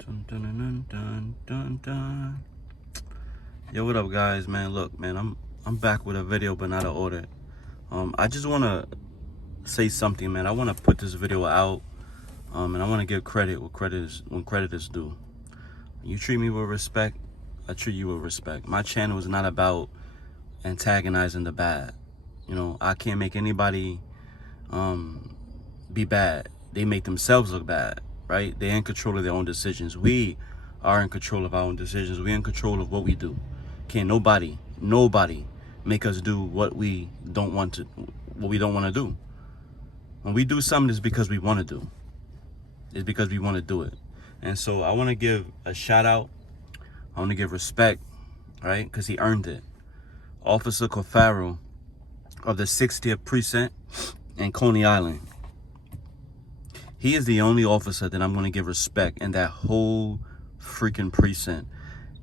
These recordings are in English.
Dun, dun, dun, dun, dun, dun. Yo, what up, guys? Man, look, man, I'm back with a video, but not an audit. I just want to say something, man. I want to put this video out, and I want to give credit when credit is due. You treat me with respect, I treat you with respect. My channel is not about antagonizing the bad. You know, I can't make anybody be bad. They make themselves look bad, right? They're in control of their own decisions. We are in control of our own decisions. We're in control of what we do. Can't nobody make us do what we don't want to do. When we do something, it's because we want to do. It's because we want to do it. And so I want to give a shout out. I want to give respect, right? Because he earned it. Officer Cafaro of the 60th Precinct in Coney Island. He is the only officer that I'm going to give respect in that whole freaking precinct.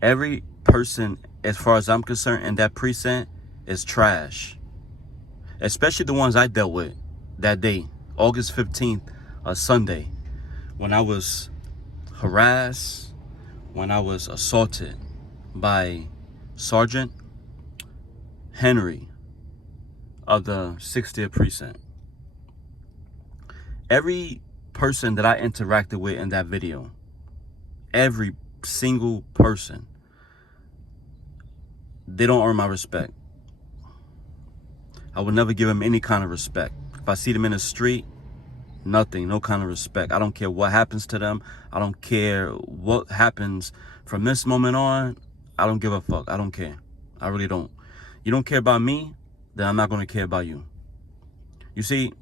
Every person, as far as I'm concerned, in that precinct is trash. Especially the ones I dealt with that day, August 15th, a Sunday, when I was harassed, when I was assaulted by Sergeant Henry of the 60th Precinct. Every person that I interacted with in that video, every single person, they don't earn my respect. I would never give them any kind of respect. If I see them in the street, nothing, no kind of respect. I don't care what happens to them. I don't care what happens from this moment on. I don't give a fuck. I don't care. I really don't. You don't care about me, then I'm not going to care about you. You see,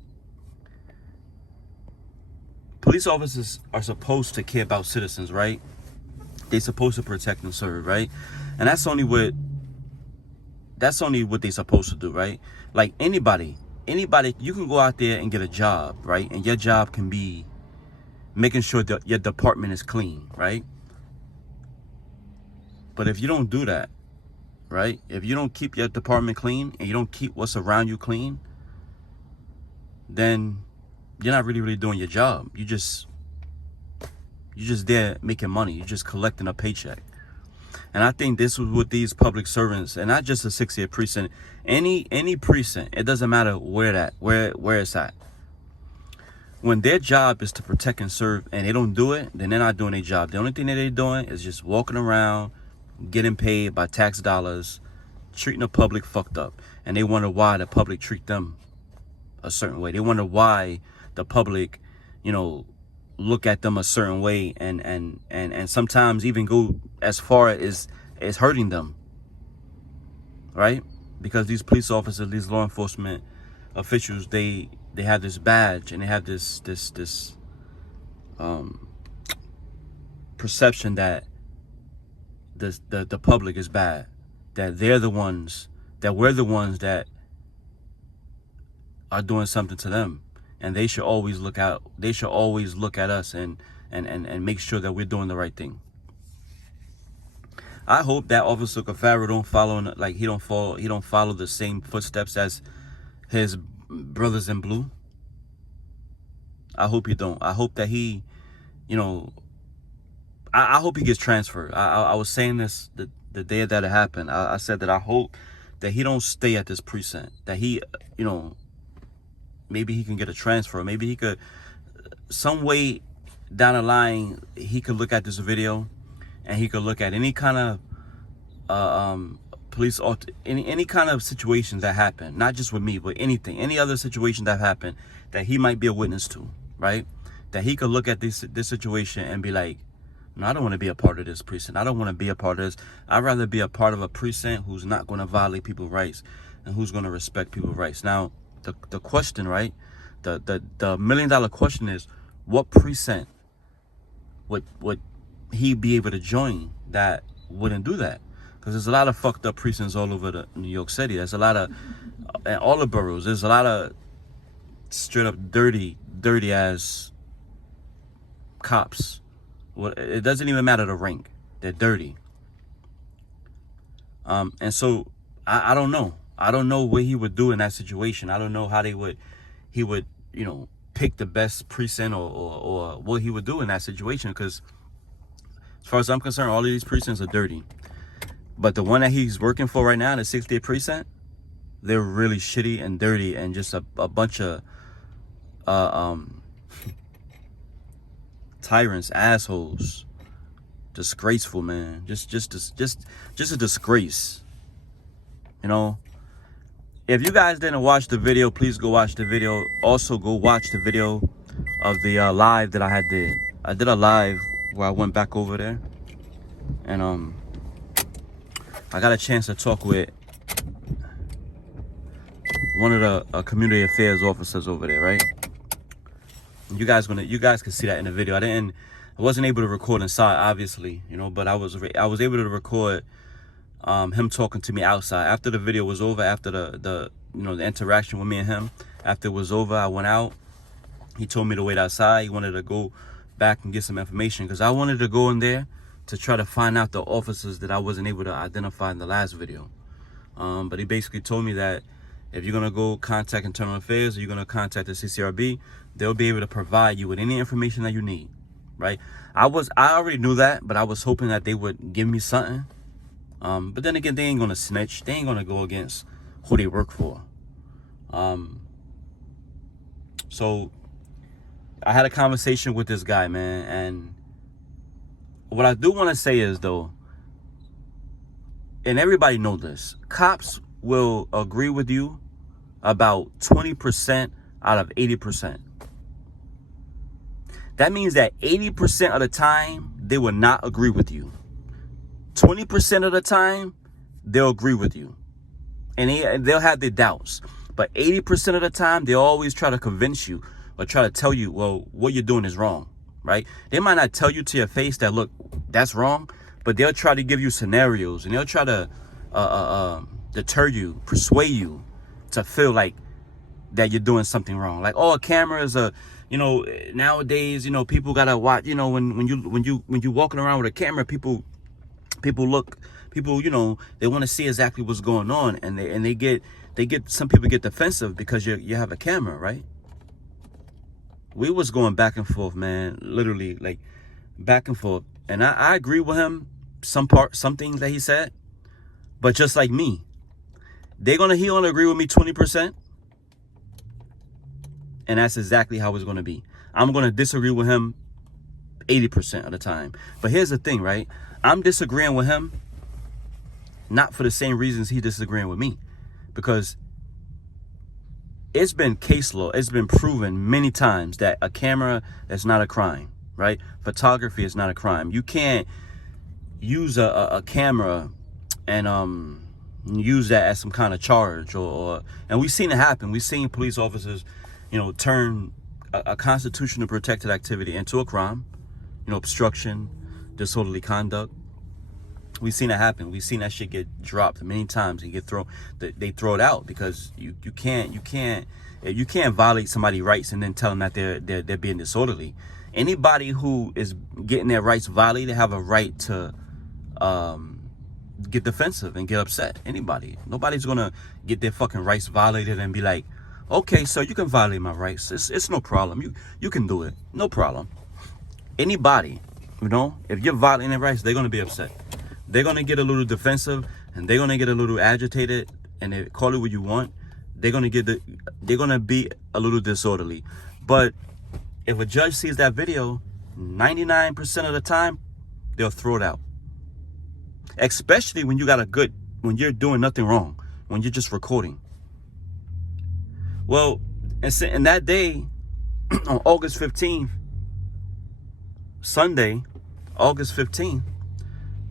police officers are supposed to care about citizens, right? They're supposed to protect and serve, right? And that's only what they're supposed to do, right? Like anybody, you can go out there and get a job, right? And your job can be making sure that your department is clean, right? But if you don't do that, right? If you don't keep your department clean and you don't keep what's around you clean, then you're not really doing your job. You're just there making money. You're just collecting a paycheck. And I think this was with these public servants, and not just the 60th precinct, any precinct. It doesn't matter where it's at. When their job is to protect and serve, and they don't do it, then they're not doing their job. The only thing that they're doing is just walking around, getting paid by tax dollars, treating the public fucked up, and they wonder why the public treat them a certain way. They wonder why the public, you know, look at them a certain way, and sometimes even go as far as hurting them, right? Because these police officers, these law enforcement officials, they have this badge, and they have this perception that the public is bad, that we're the ones that are doing something to them, and they should always look out. They should always look at us and make sure that we're doing the right thing. I hope that Officer Cafaro don't follow the same footsteps as his brothers in blue. I hope he don't. I hope that he, you know, I hope he gets transferred. I was saying this the day that it happened. I said that I hope that he don't stay at this precinct. That he, you know, maybe he can get a transfer. Maybe he could, some way down the line, he could look at this video, and he could look at any kind of police, any kind of situations that happen, not just with me, but any other situation that happened that he might be a witness to, right? That he could look at this situation and be like, no, I don't want to be a part of this precinct. I don't want to be a part of this. I'd rather be a part of a precinct who's not going to violate people's rights and who's going to respect people's rights. Now, the question, right? The $1 million question is, what precinct would he be able to join that wouldn't do that? Because there's a lot of fucked up precincts all over New York City. There's a lot of, in all the boroughs, there's a lot of straight up dirty ass cops. Well, it doesn't even matter the rank. They're dirty. And so I don't know. I don't know what he would do in that situation. I don't know how he would, you know, pick the best precinct or what he would do in that situation, because As far as I'm concerned, all of these precincts are dirty. But the one that he's working for right now, the 60th precinct, they're really shitty and dirty and just a bunch of tyrants, assholes, disgraceful, man. Just a disgrace. You know, if you guys didn't watch the video, please go watch the video. Also, go watch the video of the live that I did. I did a live where I went back over there, and I got a chance to talk with one of the community affairs officers over there, right? You guys can see that in the video. I wasn't able to record inside, obviously, you know, but I was able to record him talking to me outside. After the video was over, after the interaction with me and him, after it was over, I went out. He told me to wait outside. He wanted to go back and get some information because I wanted to go in there to try to find out the officers that I wasn't able to identify in the last video. But he basically told me that if you're gonna go contact internal affairs or you're gonna contact the CCRB, they'll be able to provide you with any information that you need, right? I already knew that, but I was hoping that they would give me something. But then again, they ain't gonna snitch. They ain't gonna go against who they work for. So I had a conversation with this guy, man, and what I do want to say is, though, and everybody know this, cops will agree with you about 20% out of 80%. That means that 80% of the time, they will not agree with you. 20% of the time, they'll agree with you. And they'll have their doubts. But 80% of the time, they always try to convince you or try to tell you, well, what you're doing is wrong, right? They might not tell you to your face that, look, that's wrong, but they'll try to give you scenarios and they'll try to deter you, persuade you to feel like that you're doing something wrong. Like, oh, cameras are, nowadays, people gotta watch. When you walking around with a camera, people, they want to see exactly what's going on, and some people get defensive because you have a camera, right? We was going back and forth, man, literally like back and forth, and I agree with him some things that he said, but just like me, he gonna agree with me 20%, and that's exactly how it's gonna be. I'm gonna disagree with him 80% of the time. But here's the thing, right? I'm disagreeing with him not for the same reasons he's disagreeing with me, because it's been case law. It's been proven many times that a camera is not a crime, right? Photography is not a crime. You can't use a camera and use that as some kind of charge and we've seen it happen. We've seen police officers, turn a constitutional protected activity into a crime, obstruction, disorderly conduct. We've seen it happen. We've seen that shit get dropped many times and they throw it out because you can't violate somebody's rights and then tell them that they're being disorderly. Anybody who is getting their rights violated have a right to get defensive and get upset. Anybody. Nobody's gonna get their fucking rights violated and be like, okay, so you can violate my rights. It's no problem. You can do it. No problem. Anybody, if you're violating their rights, they're gonna be upset. They're gonna get a little defensive and they're gonna get a little agitated, and they call it what you want. They're gonna be a little disorderly. But if a judge sees that video, 99% of the time, they'll throw it out. Especially when when you're doing nothing wrong, when you're just recording. Well, and that day, on August 15th, Sunday, August 15th,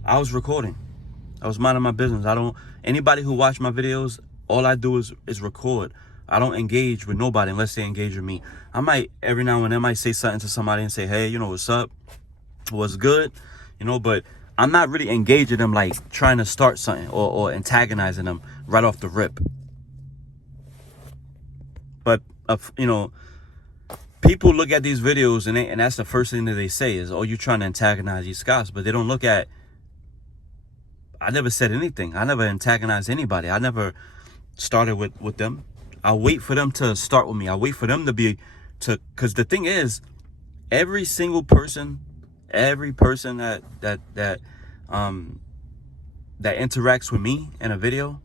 I was recording. I was minding my business. Anybody who watch my videos, all I do is record. I don't engage with nobody unless they engage with me. I might, every now and then, say something to somebody and say, hey, what's up? What's good? But I'm not really engaging them, like trying to start something or antagonizing them right off the rip. But, people look at these videos and that's the first thing that they say is, oh, you're trying to antagonize these cops. But they don't look at, I never said anything. I never antagonized anybody. I never started with them. I wait for them to start with me. I wait for them because the thing is, every single person, every person that interacts with me in a video,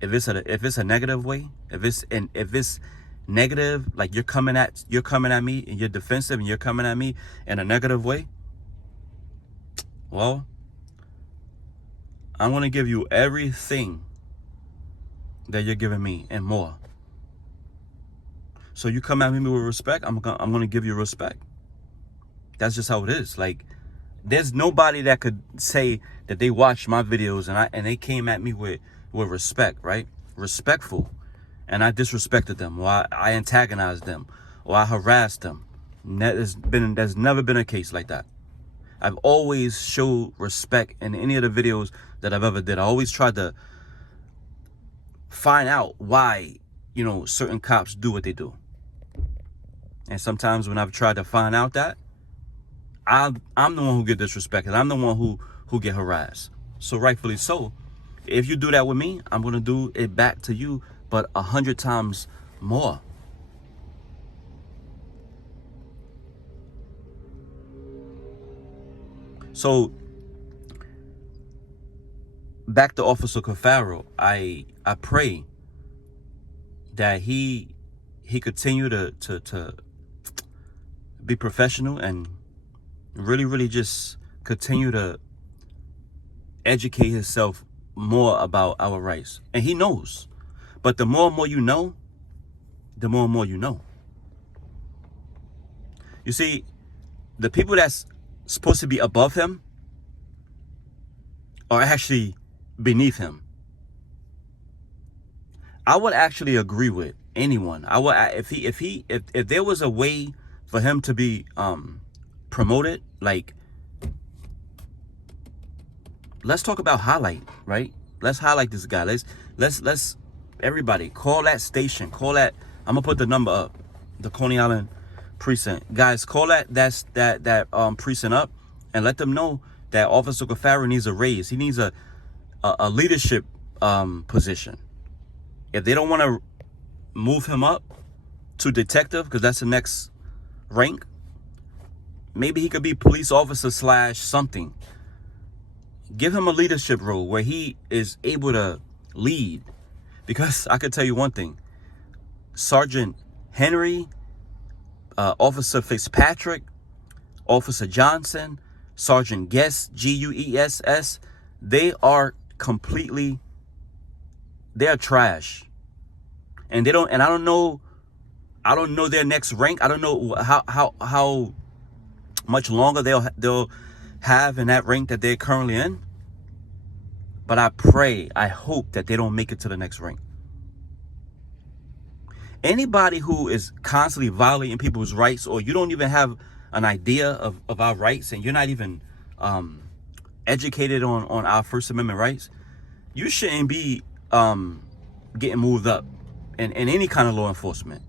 if it's a negative way, if it's negative, like you're coming at me and you're defensive and you're coming at me in a negative way, well, I'm going to give you everything that you're giving me and more. So you come at me with respect, I'm going to give you respect. That's just how it is. Like, there's nobody that could say that they watched my videos and they came at me with respect, right? Respectful. And I disrespected them, or I antagonized them, or I harassed them. There's never been a case like that. I've always showed respect in any of the videos that I've ever did. I always tried to find out why, certain cops do what they do. And sometimes when I've tried to find out that, I'm the one who get disrespected. I'm the one who get harassed. So rightfully so, if you do that with me, I'm going to do it back to you, but 100 times more. So back to Officer Cafaro, I pray that he continue to be professional and really just continue to educate himself more about our rights. And he knows. But the more and more you know, the more and more you know. You see, the people that's supposed to be above him are actually beneath him. I would actually agree with anyone. I would, if there was a way for him to be promoted, like, let's talk about highlight, right? Let's highlight this guy. Let's everybody call that station. Call that. I'm gonna put the number up. The Coney Island precinct, guys. Call that precinct up and let them know that Officer Cafaro needs a raise. He needs a leadership position. If they don't want to move him up to detective, because that's the next rank, maybe he could be police officer / something. Give him a leadership role where he is able to lead. Because I could tell you one thing, Sergeant Henry, Officer Fitzpatrick, Officer Johnson, Sergeant Guess, Guess, they are trash. And I don't know their next rank. I don't know how much longer they'll have in that rank that they're currently in. But I hope that they don't make it to the next rank. Anybody who is constantly violating people's rights, or you don't even have an idea of our rights, and you're not even educated on our First Amendment rights, you shouldn't be getting moved up in any kind of law enforcement.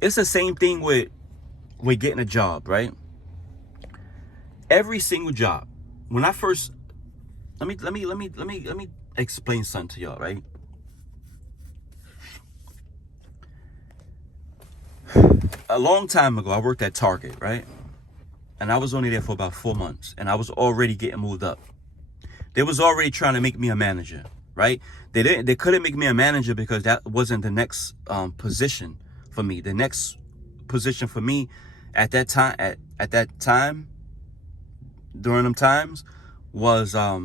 It's the same thing with getting a job, right? Every single job. When I first, let me explain something to y'all, right? A long time ago, I worked at Target, right? And I was only there for about 4 months, and I was already getting moved up. They was already trying to make me a manager, right? They couldn't make me a manager because that wasn't the next position for me. The next position for me at that time, during them times, was what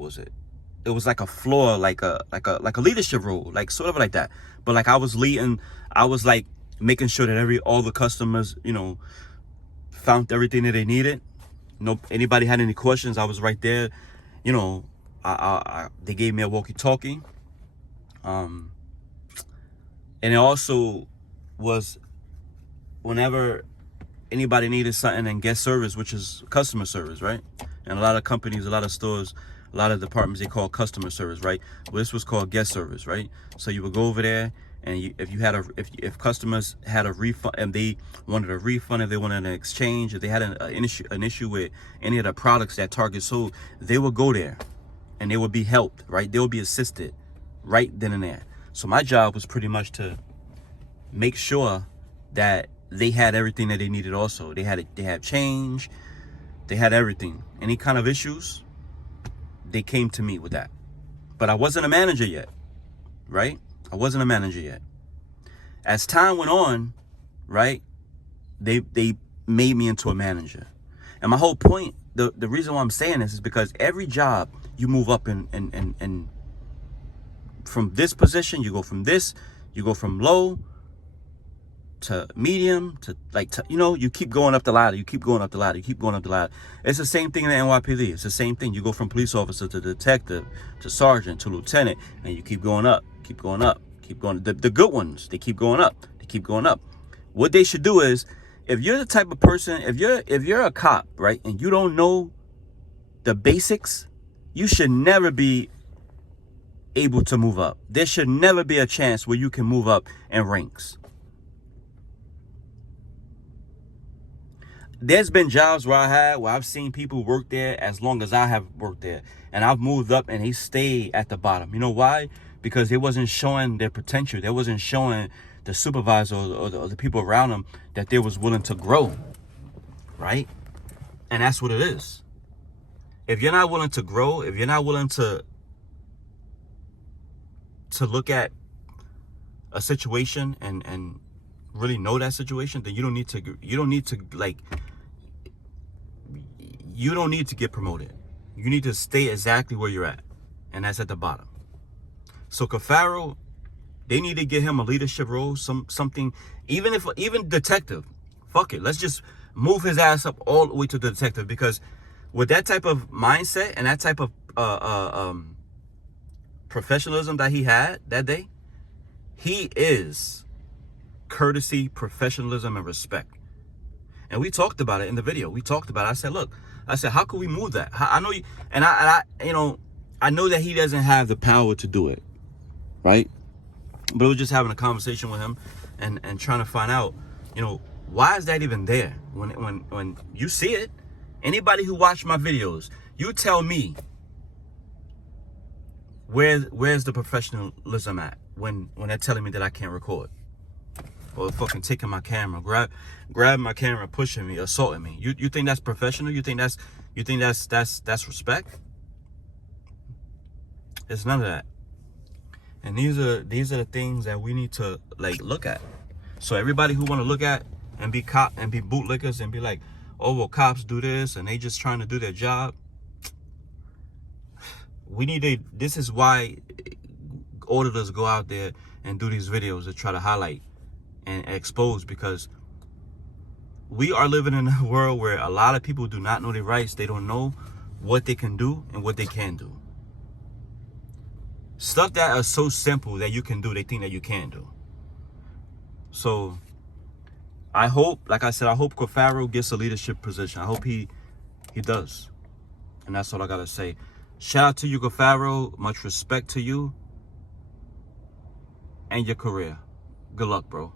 was it? It was like a floor, like a leadership role, like sort of like that. But like I was leading, I was like making sure that all the customers, found everything that they needed. Anybody had any questions, I was right there. They gave me a walkie-talkie. And it also was whenever anybody needed something in guest service, which is customer service, right? And a lot of companies, a lot of stores, a lot of departments, they call customer service, right? Well, this was called guest service, right? So you would go over there, and if customers had a refund, and they wanted a refund, if they wanted an exchange, if they had an issue with any of the products that Target sold, they would go there, and they would be helped, right? They would be assisted right then and there. So my job was pretty much to make sure that they had everything that they needed also. They had change, they had everything. Any kind of issues, they came to me with that. But I wasn't a manager yet, right? I wasn't a manager yet. As time went on, right, they made me into a manager. And my whole point, the reason why I'm saying this is because every job you move up in from this position, you go from low to medium to you keep going up the ladder, you keep going up the ladder, you keep going up the ladder. It's the same thing in the NYPD. It's the same thing. You go from police officer to detective to sergeant to lieutenant, and you keep going up, keep going up, keep going. The good ones, they keep going up, they keep going up. What they should do is, if you're the type of person, if you're a cop, right, and you don't know the basics, you should never be able to move up. There should never be a chance where you can move up in ranks. There's been jobs where I've seen people work there as long as I have worked there, and I've moved up and they stayed at the bottom. You know why? Because they wasn't showing their potential. They wasn't showing the supervisor or the people around them that they was willing to grow, right? And that's what it is. If you're not willing to grow, if you're not willing to look at a situation and really know that situation, then you don't need to get promoted. You need to stay exactly where you're at, and that's at the bottom. So Cafaro, they need to give him a leadership role, something, even detective. Fuck it, let's just move his ass up all the way to the detective, because with that type of mindset and that type of professionalism that he had that day, he is courtesy, professionalism, and respect. And we talked about it in the video. We talked about it. I said, look, how can we move that? I know you, and I know that he doesn't have the power to do it, right? But we're just having a conversation with him and trying to find out, why is that even there? When you see it, anybody who watched my videos, you tell me, where's the professionalism at when they're telling me that I can't record? Or fucking taking my camera, grabbing my camera, pushing me, assaulting me. You think that's professional? You think that's respect? It's none of that. And these are the things that we need to look at. So everybody who want to look at and be cop and be bootlickers and be like, oh well, cops do this and they just trying to do their job. This is why auditors go out there and do these videos to try to highlight and expose, because we are living in a world where a lot of people do not know their rights. They don't know what they can do and what they can do. Stuff that are so simple that you can do, they think that you can do. So I hope, like I said, I hope Cafaro gets a leadership position. I hope he does. And that's all I gotta say. Shout out to you, Cafaro. Much respect to you and your career. Good luck, bro.